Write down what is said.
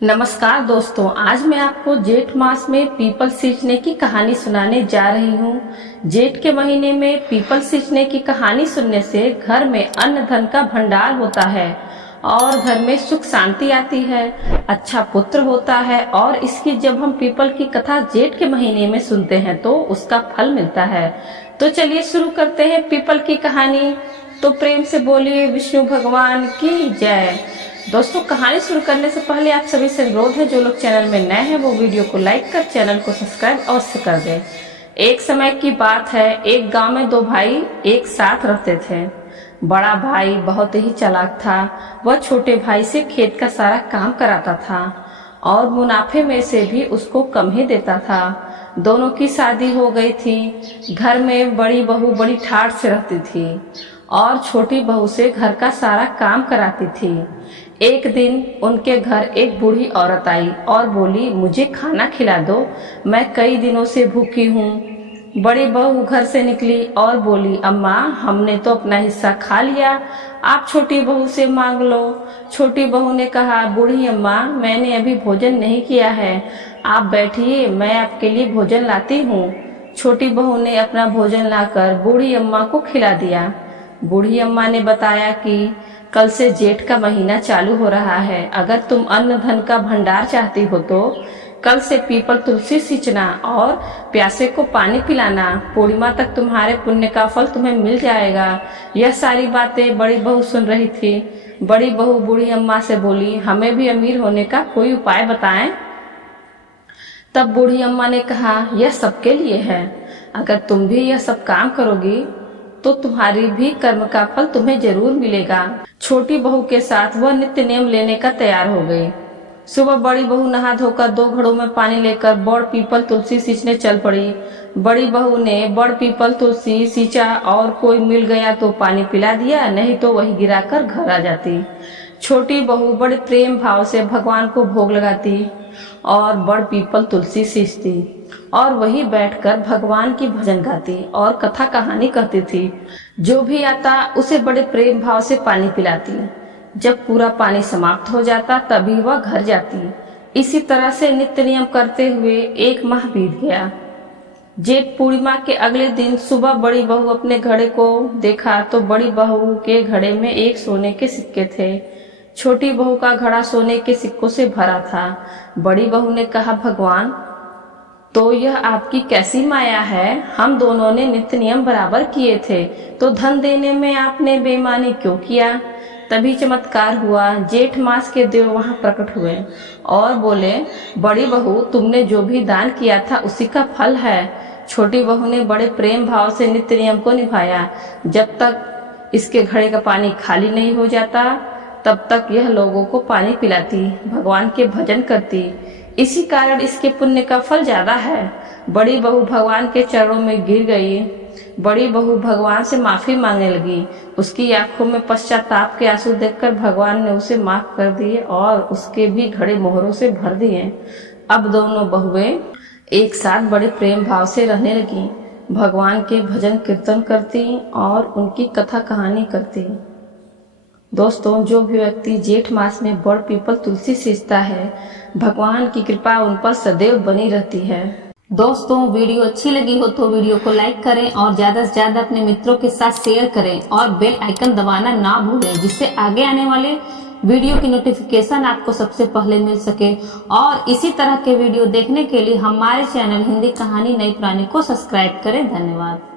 नमस्कार दोस्तों, आज मैं आपको जेठ मास में पीपल सींचने की कहानी सुनाने जा रही हूँ। जेठ के महीने में पीपल सींचने की कहानी सुनने से घर में अन्न धन का भंडार होता है और घर में सुख शांति आती है, अच्छा पुत्र होता है। और इसकी जब हम पीपल की कथा जेठ के महीने में सुनते हैं तो उसका फल मिलता है। तो चलिए शुरू करते हैं पीपल की कहानी। तो प्रेम से बोलिए विष्णु भगवान की जय। दोस्तों, कहानी शुरू करने से पहले आप सभी से अनुरोध है, जो लोग चैनल में नए हैं वो वीडियो को लाइक कर चैनल को सब्सक्राइब अवश्य कर दें। एक समय की बात है, एक गांव में दो भाई एक साथ रहते थे। बड़ा भाई बहुत ही चालाक था। वह छोटे भाई से खेत का सारा काम कराता था और मुनाफे में से भी उसको कम ही देता था। दोनों की शादी हो गई थी। घर में बड़ी बहू बड़ी ठाठ से रहती थी और छोटी बहू से घर का सारा काम कराती थी। एक दिन उनके घर एक बूढ़ी औरत आई और बोली, मुझे खाना खिला दो, मैं कई दिनों से भूखी हूँ। बड़ी बहू घर से निकली और बोली, अम्मा हमने तो अपना हिस्सा खा लिया, आप छोटी बहू से मांग लो। छोटी बहू ने कहा, बूढ़ी अम्मा मैंने अभी भोजन नहीं किया है, आप बैठिए मैं आपके लिए भोजन लाती हूँ। छोटी बहू ने अपना भोजन लाकर बूढ़ी अम्मा को खिला दिया। बूढ़ी अम्मा ने बताया कि कल से जेठ का महीना चालू हो रहा है, अगर तुम अन्न धन का भंडार चाहती हो तो कल से पीपल तुलसी सींचना और प्यासे को पानी पिलाना। पूर्णिमा तक तुम्हारे पुण्य का फल तुम्हें मिल जाएगा। यह सारी बातें बड़ी बहू सुन रही थी। बड़ी बहू बूढ़ी अम्मा से बोली, हमें भी अमीर होने का कोई उपाय बताएं। तब बूढ़ी अम्मा ने कहा, यह सबके लिए है, अगर तुम भी यह सब काम करोगी तो तुम्हारी भी कर्म का फल तुम्हें जरूर मिलेगा। छोटी बहू के साथ वह नित्य नियम लेने का तैयार हो गई। सुबह बड़ी बहू नहा धोकर 2 घड़ों में पानी लेकर बड़ पीपल तुलसी सींचने चल पड़ी। बड़ी बहू ने बड़ पीपल तुलसी सींचा और कोई मिल गया तो पानी पिला दिया, नहीं तो वही गिराकर घर आ जाती। छोटी बहू बड़े प्रेम भाव से भगवान को भोग लगाती और बड़ पीपल तुलसी सींचती और वही बैठकर भगवान की भजन गाती और कथा कहानी कहती थी। जो भी आता उसे बड़े प्रेम भाव से पानी पिलाती। जब पूरा पानी समाप्त हो जाता तभी वह घर जाती। इसी तरह से नित्य नियम करते हुए 1 माह बीत गया। जेठ पूर्णिमा के अगले दिन सुबह बड़ी बहू अपने घड़े को देखा तो बड़ी बहू के घड़े में 1 सोने के सिक्के थे। छोटी बहू का घड़ा सोने के सिक्कों से भरा था। बड़ी बहू ने कहा, भगवान तो यह आपकी कैसी माया है, हम दोनों ने नित्य नियम बराबर किए थे, तो धन देने में आपने बेईमानी क्यों किया। तभी चमत्कार हुआ। जेठ मास के देव वहां प्रकट हुए और बोले, बड़ी बहू तुमने जो भी दान किया था उसी का फल है। छोटी बहू ने बड़े प्रेम भाव से नित्य नियम को निभाया। जब तक इसके घड़े का पानी खाली नहीं हो जाता तब तक यह लोगों को पानी पिलाती, भगवान के भजन करती। इसी कारण इसके पुण्य का फल ज्यादा है। बड़ी बहू भगवान के चरणों में गिर गई। बड़ी बहू भगवान से माफी मांगने लगी। उसकी आंखों में पश्चाताप के आंसू देखकर भगवान ने उसे माफ कर दिए और उसके भी घड़े मोहरों से भर दिए। अब दोनों बहुएं एक साथ बड़े प्रेम भाव से रहने लगी, भगवान के भजन कीर्तन करती और उनकी कथा कहानी करती। दोस्तों, जो भी व्यक्ति जेठ मास में बड़ पीपल तुलसी सींचता है, भगवान की कृपा उन पर सदैव बनी रहती है। दोस्तों, वीडियो अच्छी लगी हो तो वीडियो को लाइक करें और ज्यादा से ज्यादा अपने मित्रों के साथ शेयर करें और बेल आइकन दबाना ना भूलें, जिससे आगे आने वाले वीडियो की नोटिफिकेशन आपको सबसे पहले मिल सके। और इसी तरह के वीडियो देखने के लिए हमारे चैनल हिंदी कहानी नई पुरानी को सब्सक्राइब करें। धन्यवाद।